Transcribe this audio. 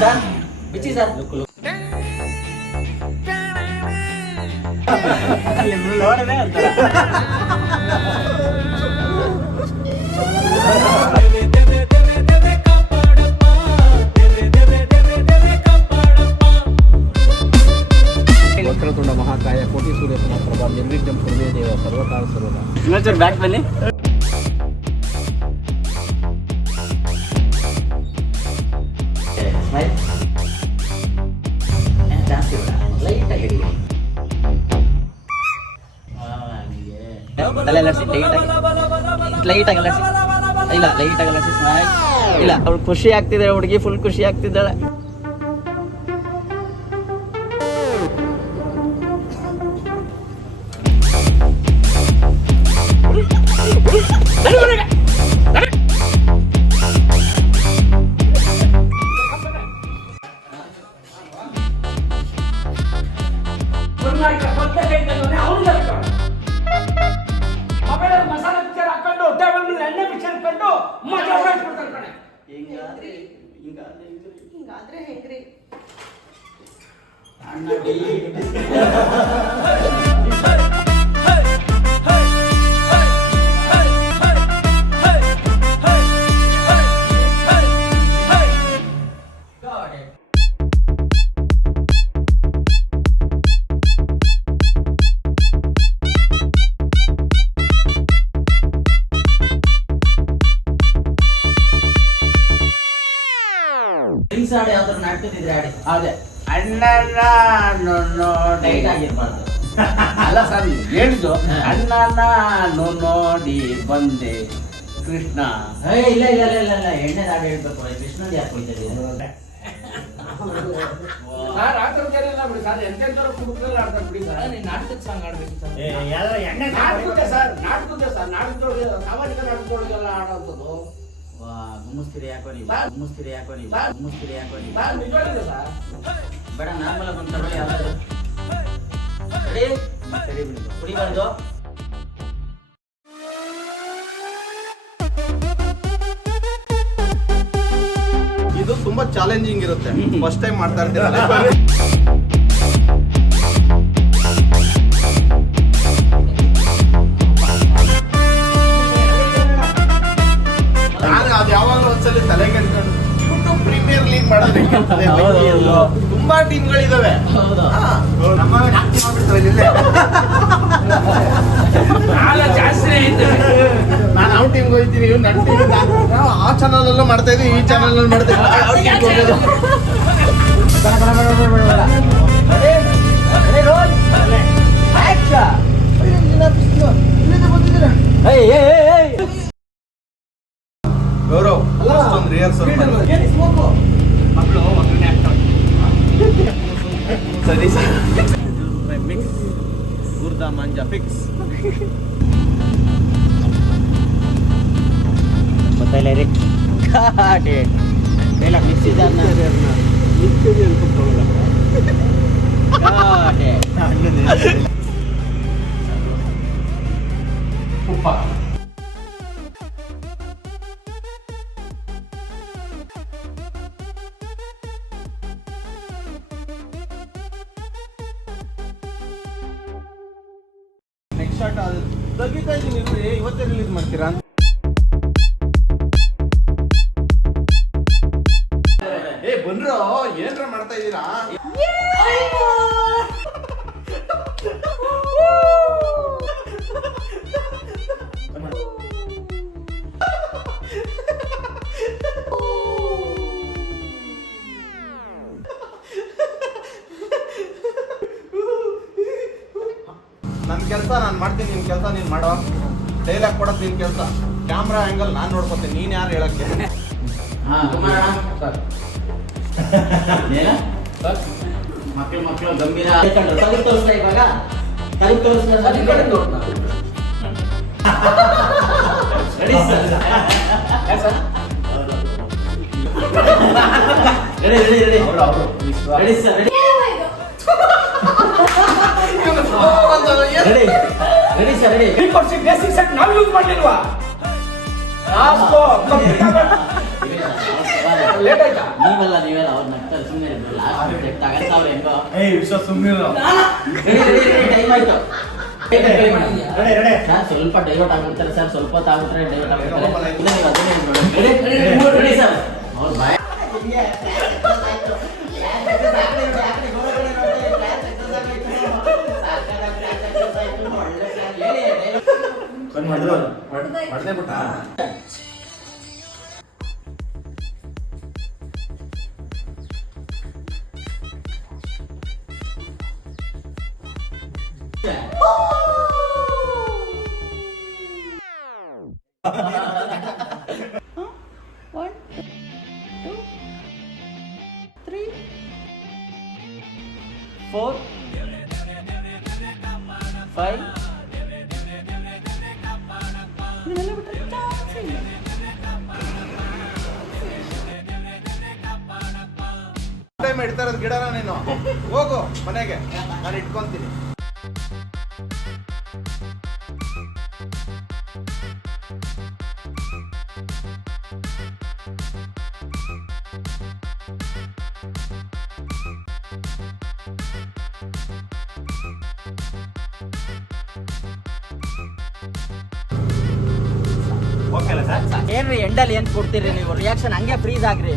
Sir ಬಿಚ್ಚಿ sir ನೋಡದೆ ಅಂತಾರೆ. ವಕ್ರತುಂಡ ಮಹಾಕಾಯ ಕೋಟಿ ಸೂರ್ಯ ಸಮಪ್ರಭಾ ನಿರ್ವಿಘ್ನಂ ಕುರುಮೇ ದೇವ ಸರ್ವಕಾಲ ಸರ್ವದಾ. ಇನ್ನೊಂಚೂರು ಬ್ಯಾಕ್ ಬನ್ನಿ. ತಲೆ ಅಲರ್ಸಿ ಲೈಟಾಗಿ ಅಲರ್ಸಿ. ಇಲ್ಲ ಲೈಟಾಗಿ ಅಲರ್ಸಿ ಸ್ಮೈಲ್. ಇಲ್ಲ ಅವ್ಳು ಖುಷಿ ಆಗ್ತಿದ್ದಾಳೆ, ಹುಡುಗಿ ಫುಲ್ ಖುಷಿ ಆಗ್ತಿದ್ದಾಳೆ. ಮಸಾಲೆ ಪಿಕ್ಚರ್ ಹಾಕೊಂಡು ಟೇಬಲ್ ಮೇಲೆ ಎಣ್ಣೆ ಪಿಕ್ಚರ್ ಹಾಕೊಂಡು ಮಜಾ ಮಾಡ್ಬಿಡ್ತಾರೆ ಕಣೆ. ಹಿಂಗಾದ್ರೆ ಹೆಂಗ್ರಿ? ಹಾಡು ಯಾವ್ದಾದ್ರು ನಾಟ್ಕದಿದ್ರೆ ಆಡಿ. ಅದೇ ಅಣ್ಣನ ನೋಡಿ ಆಗಿರ್ಬಾರ್ದು. ಅಲ್ಲ ಸರ್ ಹೇಳಿದ್ದು ಅಣ್ಣನ ನೋಡಿ ಬಂದೆ ಕೃಷ್ಣ. ಇಲ್ಲ ಇಲ್ಲ ಇಲ್ಲ ಇಲ್ಲ ಇಲ್ಲ ಎಣ್ಣೆ ಹಾಡು ಹೇಳ್ಬೇಕು. ಕೃಷ್ಣನ್ ಯಾಕೆ ಹೋಯ್ತದೆ? ಸರ್ ಆ ಥರ ಜನ ಇಲ್ಲ ಬಿಡಿ ಸರ್, ಎಂತೆಂಥವ್ರು ಕುಡುಕರೆಲ್ಲ ಆಡ್ತಾರೆ ಬಿಡಿ ಸರ್. ನೀನು ನಾಟಕದ ಸಾಂಗ್ ಆಡ್ಬೇಕು ಸರ್. ನಾಟಕದ್ದೇ ಸರ್, ನಾಟಕದೊಳಗೆ ಸಾಮಾಜಿಕ ನಾಟಕದೊಳಗೆಲ್ಲ ಆಡೋಂಥದ್ದು. ಗುಮ್ಮಿಸ್ತೀರಿ ಯಾಕೋ ನೀವು, ಗುಮ್ಮಿಸ್ತೀರಿ ಯಾಕೋ ನೀವು, ಗುಮ್ಮಿಸ್ತೀರಿ ಯಾಕೋ ನೀವು. ಸರ್ ನಿಜವಾಗಿದೆ ಸರ್. ಬೇಡ ನಾರ್ಮಲ್ ಆಗಿ ಒಂದು ತಗೊಳ್ಳಿ ಯಾವ್ದಾದ್ರು. ರೆಡಿ? ಕುಡಿಬಾರ್ದು. ಇದು ತುಂಬಾ ಚಾಲೆಂಜಿಂಗ್ ಇರುತ್ತೆ. ಫಸ್ಟ್ ಟೈಮ್ ಮಾಡ್ತಾ ಇರ್ತೀರಲ್ಲ. ನಾನು ಅದು ಯಾವಾಗಲೂ ಒಂದ್ಸಲಿ ತಲೆ ಕೆಡ್ಕೊಂಡು ಯೂಟ್ಯೂಬ್ ಪ್ರೀಮಿಯರ್ ಲೀಗ್ ಮಾಡೋದು ತುಂಬಾ ಟೀಮ್ಗಳಿದಾವೆ. ನಮ್ಮ ಜಾಸ್ತಿ ನಾನು ಅವ್ರ ಟೀಮ್ಗೆ ಹೋಗ್ತೀನಿ, ಇವ್ರು ನನ್ನ ಟೀಮ್. ಆ ಚಾನಲ್ ಅಲ್ಲೂ ಮಾಡ್ತಾ ಇದ್ವಿ, ಈ ಚಾನಲ್ ಅಲ್ಲಿ ಮಾಡ್ತಾ ಗೌರವ್ ಅಷ್ಟೊಂದು ರಿಹರ್ಸಲ್ ಮಕ್ಕಳು ಒಗ್ಗರಣೆ ಆಗ್ತವೆ. ಸರಿ ಸರ್. ಮಿಕ್ಸ್ ಗುರ್ದಾ ಮಾಂಜಾ ಫಿಕ್ಸ್. ಗೊತ್ತಾಯಿಲ್ಲ ರೀ. ಡೈಲಾಗ್ ಮಿಕ್ಸ್ ಇದೆ ಅನ್ನ. ಉಪ್ಪ ನೆಕ್ಸ್ಟ್ ಶಾಟ್ ಅದು ತೆಗಿತಾ ಇದೀನಿ, ಇವತ್ತೇ ರಿಲೀಸ್ ಮಾಡ್ತೀರಾ? ಬನ್ರೋ, ಏನ್ರ ಮಾಡ್ತಾ ಇದ್ದೀರಾ? ನನ್ನ ಕೆಲಸ ನಾನು ಮಾಡ್ತೀನಿ, ನಿನ್ ಕೆಲಸ ನೀನ್ ಮಾಡೋ. ಡೈಲಾಗ್ ಕೊಡೋದು ನಿನ್ ಕೆಲಸ. ಕ್ಯಾಮ್ರಾ ಆಂಗಲ್ ನಾನು ನೋಡ್ಕೊತೀನಿ, ನೀನ್ ಯಾರು ಹೇಳಕ್ಕೆ? ಮಕ್ಕಳು ಗಂಭೀರ ಕಲಿ ತೋರಿಸ್ತಾ ಇವಾಗ ಕಲಿ ತೋರಿಸ್ತಾ ರೆಡಿ ರೆಡಿ ಸರ್ ರೆಡಿ. ಈ ಕೊಡ್ಸಿ ಬೇಸಿಕ್ ಸೆಟ್ ನಾವು ಯೂಸ್ ಮಾಡ್ಲಿಲ್ವಾ? ಲೇಟ್ ಆಯ್ತಾ? ನೀವೆಲ್ಲ ಅವ್ರು ನಗ್ತಾರೆ ಸುಮ್ಮನೆ ಲಾಸ್ಟ್ ತಗೊಂತಾವ್ರೆ ಹೆಂಗೋ. ಟೈಮ್ ಆಯ್ತು. ಸರ್ ಸ್ವಲ್ಪ ಡೈವರ್ಟ್ ಆಗ್ಬಿಡ್ತಾರೆ ಸರ್, ಸ್ವಲ್ಪ ಹೊತ್ತು ಆಗ್ಬಿಟ್ರೆ ಡೈವರ್ಟ್ ಆಗ್ಬಿಡ್ತಾರೆ. ಇಲ್ಲ ನೀವು ಅದನ್ನೇ ರೆಡಿ ಸರ್. ಅವ್ರು ಬಾಯ್ Four, 5. ಟೈಮ್ ಇಡ್ತಾ ಇರೋದು ಗಿಡನ ನೀನು ಹೋಗು ಮನೆಗೆ, ನಾನು ಇಟ್ಕೊಂತೀನಿ. ಏನ್ರಿ ಎಂಡಲ್ಲಿ ಏನ್ ಕೊಡ್ತೀರಿ ನೀವು? ರಿಯಾಕ್ಷನ್ ಹಂಗೆ ಫ್ರೀಸ್ ಆಗ್ರಿ.